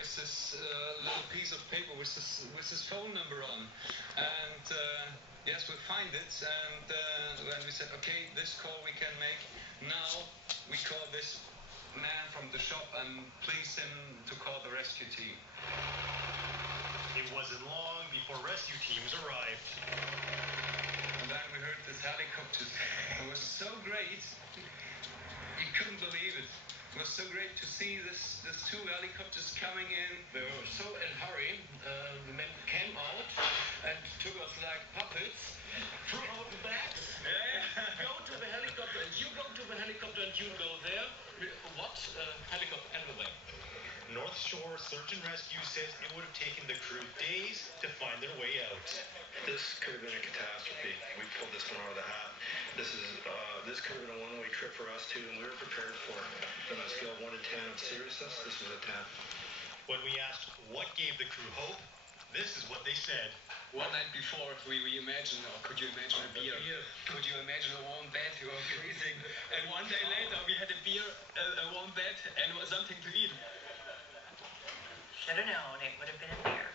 is this little piece of paper with his phone number on, and yes, we find it, and when we said, okay, this call we can make, now we call this man from the shop and please him to call the rescue team. It wasn't long before rescue teams arrived. And then we heard this helicopter. It was so great. You couldn't believe it. It was so great to see this two helicopters coming in. They were so in a hurry. The men came out and took us like puppets, threw out the bags. Go to the helicopter, and you go to the helicopter, and you go there. What helicopter anyway? North Shore Search and Rescue says it would have taken the crew days to find their way out. This could have been a catastrophe. We pulled this one out of the hat. This could have been a one-way trip for us too, and we were prepared for it. On a scale of 1 to 10 of seriousness, this was a 10. When we asked what gave the crew hope, this is what they said. One night before, we imagined, or could you imagine a beer? Could you imagine a warm bed? You were freezing. And one day later, we had a beer, a warm bed, and something to eat. Should have known it would have been a beer.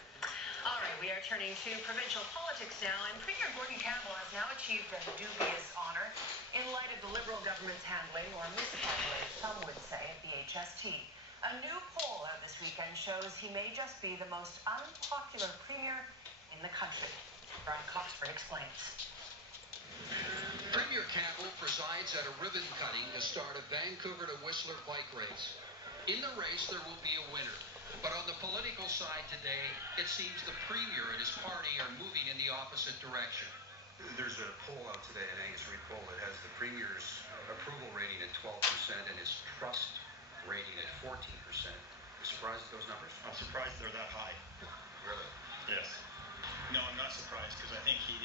All right, we are turning to provincial politics now, and Premier Gordon Campbell has now achieved a dubious honor in light of the Liberal government's handling, or mishandling, some would say, of the HST. A new poll out this weekend shows he may just be the most unpopular premier in the country. Brian Coxford explains. Premier Campbell presides at a ribbon cutting to start a Vancouver to Whistler bike race. In the race, there will be a winner. But on the political side today, it seems the Premier and his party are moving in the opposite direction. There's a poll out today, an Angus Reid poll, that has the Premier's approval rating at 12% and his trust rating at 14%. You surprised at those numbers? I'm surprised they're that high. Really? Yes. No, I'm not surprised, because I think he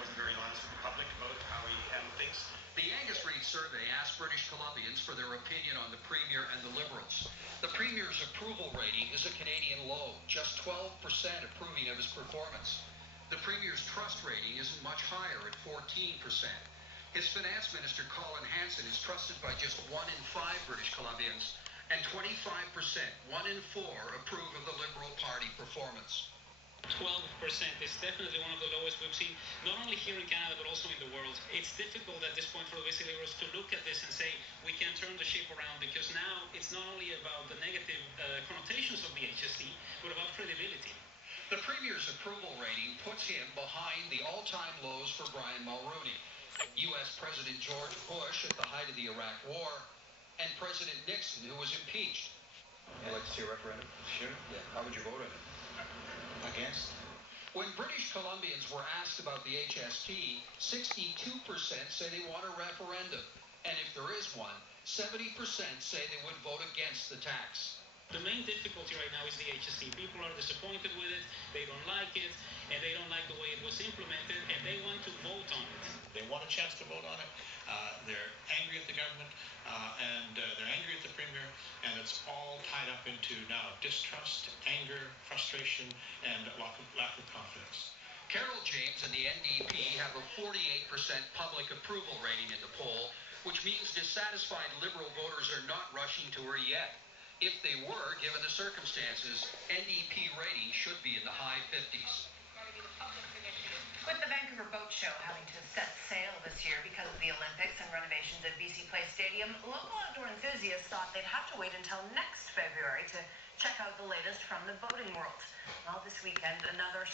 wasn't very honest with the public about how he handled things. The Angus Reid survey asked British Columbians for their opinion on the Premier and the Liberals. The Premier's approval rating is a Canadian low, just 12% approving of his performance. The Premier's trust rating isn't much higher at 14%. His Finance Minister, Colin Hanson, is trusted by just 1 in 5 British Columbians, and 25%, 1 in 4, approve of the Liberal Party performance. 12% is definitely one of the lowest we've seen, not only here in Canada, but also in the world. It's difficult at this point for the BC Liberals to look at this and say, we can turn the ship around, because now it's not only about the negative connotations of the HSC, but about credibility. The Premier's approval rating puts him behind the all-time lows for Brian Mulroney, U.S. President George Bush at the height of the Iraq War, and President Nixon, who was impeached. You'd like to see a referendum? Sure. Yeah. How would you vote on it? Against? When British Columbians were asked about the HST, 62% say they want a referendum. And if there is one, 70% say they would vote against the tax. The main difficulty right now is the HST. People are disappointed with it, they don't like it, and they don't like the way it was implemented, and they want to vote on it. They want a chance to vote on it. They're angry at the government, and they're angry at the Premier, and it's all tied up into now distrust, anger, frustration, and lack of confidence. Carol James and the NDP have a 48% public approval rating in the poll, which means dissatisfied Liberal voters are not rushing to her yet. If they were, given the circumstances, NDP rating should be in the high 50s. With the Vancouver Boat Show having to set sail this year because of the Olympics and renovations at BC Place Stadium, local outdoor enthusiasts thought they'd have to wait until next February to check out the latest from the boating world. Well, this weekend, another